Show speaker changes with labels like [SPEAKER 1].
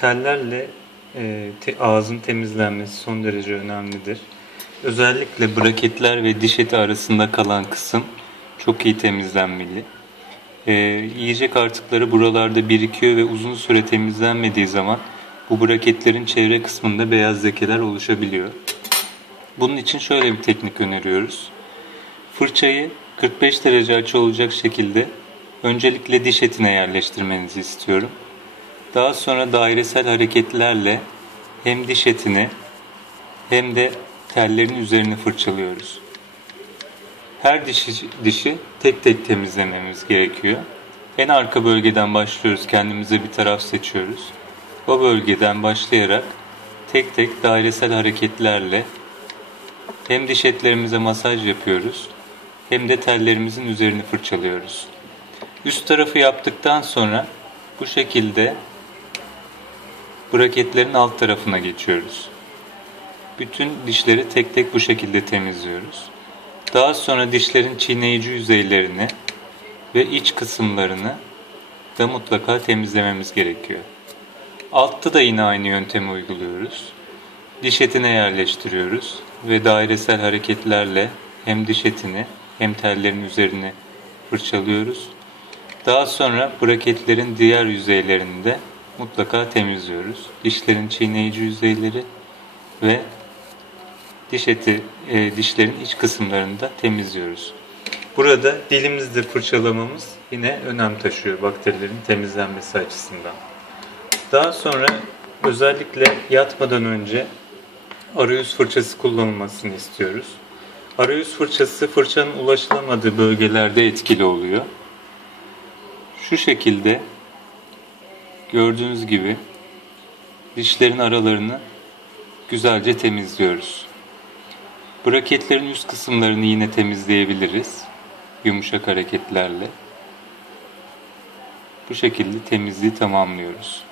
[SPEAKER 1] tellerle e, te- ağzın temizlenmesi son derece önemlidir. Özellikle braketler ve diş eti arasında kalan kısım çok iyi temizlenmeli. E, yiyecek artıkları buralarda birikiyor ve uzun süre temizlenmediği zaman bu braketlerin çevre kısmında beyaz lekeler oluşabiliyor. Bunun için şöyle bir teknik öneriyoruz. Fırçayı 45 derece açı olacak şekilde öncelikle diş etine yerleştirmenizi istiyorum. Daha sonra dairesel hareketlerle hem diş etini hem de tellerin üzerini fırçalıyoruz. Her dişi, dişi tek tek temizlememiz gerekiyor. En arka bölgeden başlıyoruz. Kendimize bir taraf seçiyoruz. O bölgeden başlayarak tek tek dairesel hareketlerle hem diş etlerimize masaj yapıyoruz hem de tellerimizin üzerini fırçalıyoruz. Üst tarafı yaptıktan sonra bu şekilde braketlerin alt tarafına geçiyoruz. Bütün dişleri tek tek bu şekilde temizliyoruz. Daha sonra dişlerin çiğneyici yüzeylerini ve iç kısımlarını da mutlaka temizlememiz gerekiyor. Altta da yine aynı yöntemi uyguluyoruz. Diş etine yerleştiriyoruz ve dairesel hareketlerle hem diş etini hem tellerin üzerini fırçalıyoruz. Daha sonra braketlerin diğer yüzeylerini de mutlaka temizliyoruz. Dişlerin çiğneyici yüzeyleri ve diş eti, e, dişlerin iç kısımlarını da temizliyoruz. Burada dilimizde fırçalamamız yine önem taşıyor bakterilerin temizlenmesi açısından. Daha sonra özellikle yatmadan önce arayüz fırçası kullanılmasını istiyoruz. Arayüz fırçası fırçanın ulaşılamadığı bölgelerde etkili oluyor. Şu şekilde gördüğünüz gibi dişlerin aralarını güzelce temizliyoruz. Braketlerin üst kısımlarını yine temizleyebiliriz. Yumuşak hareketlerle. Bu şekilde temizliği tamamlıyoruz.